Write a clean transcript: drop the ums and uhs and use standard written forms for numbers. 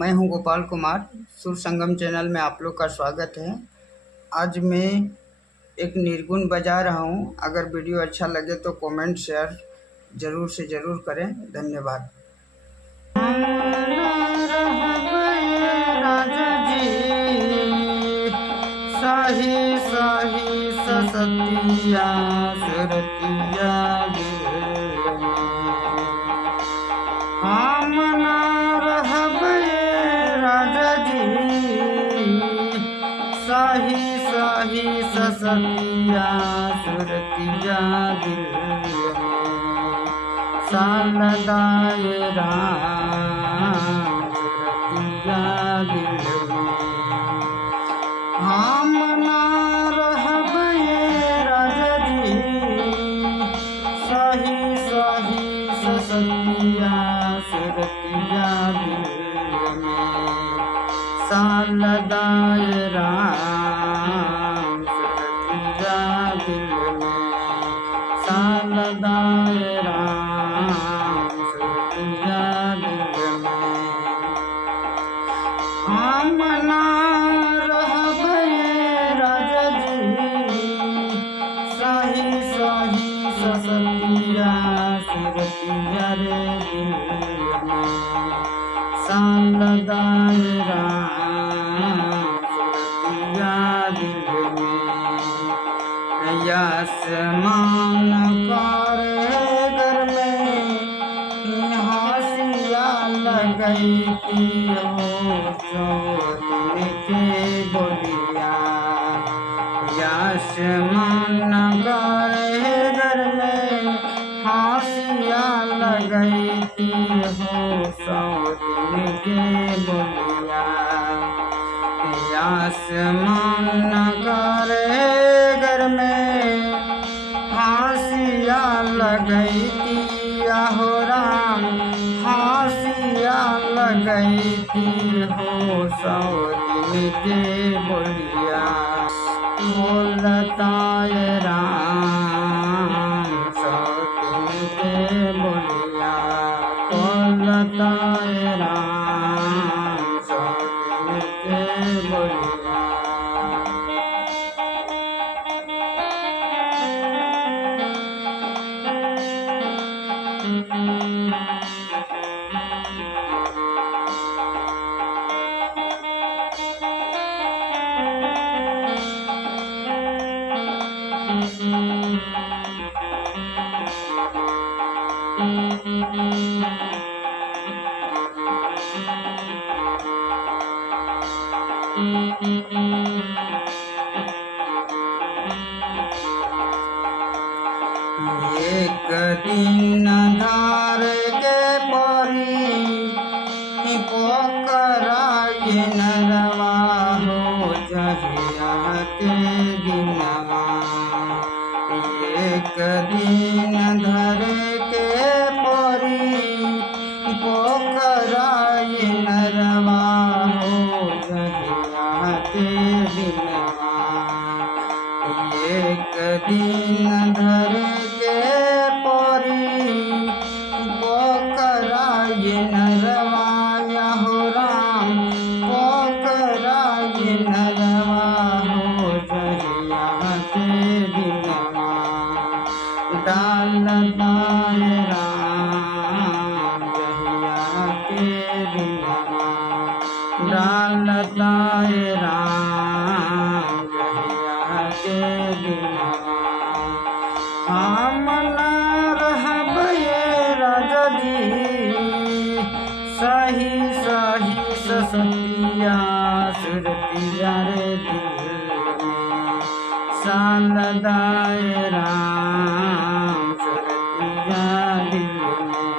मैं हूं गोपाल कुमार। सुर संगम चैनल में आप लोग का स्वागत है। आज मैं एक निर्गुण बजा रहा हूं। अगर वीडियो अच्छा लगे तो कमेंट शेयर ज़रूर से ज़रूर करें। धन्यवाद। साही साही ससतिया सुरतिया साही साही ससतिया सुरतिया दिल में सालदाए राम सुरतिया दिल में हम ना रहबे राजा जी साही साही ससतिया सुरतिया दिल में सालदाए राम सुरतिया दिल में सालदाए राम सुरतिया दिल में हम ना रहबे राजा जी साही साही ससतिया सुरतिया रे दिल में सालदाए राम सुरतिया दिल में आसमान करे घर में हासिया लगई थी चोरी के बोलिया आसमान करे घर में हासिया लगई थी चोरी के बोलिया आसमान करे घर में हासिया लगई थी हो राम हासिया लगई थी हो सौ दिन के बोलिया बोलता राम सौ दिन के बोलिया बोलता राम सौ दिन के बोलिया एक दिन धार के परी पोकराई नरवा हो जहिया के दिनवा एक दिन धर के परी पोकराई नरवा हो जहिया के दिनवा एक दिन धर के परी पोकराई नरवाया हो राम पोकराई नरवा हो जहिया के दिनवा डालताए राम जहिया के दिनवा डालताए राम जहिया के दिनवा हम ना रहबे राजा जी साही साही ससतिया सुरतिया रे दिल में सालदाए राम सुरतिया दिल में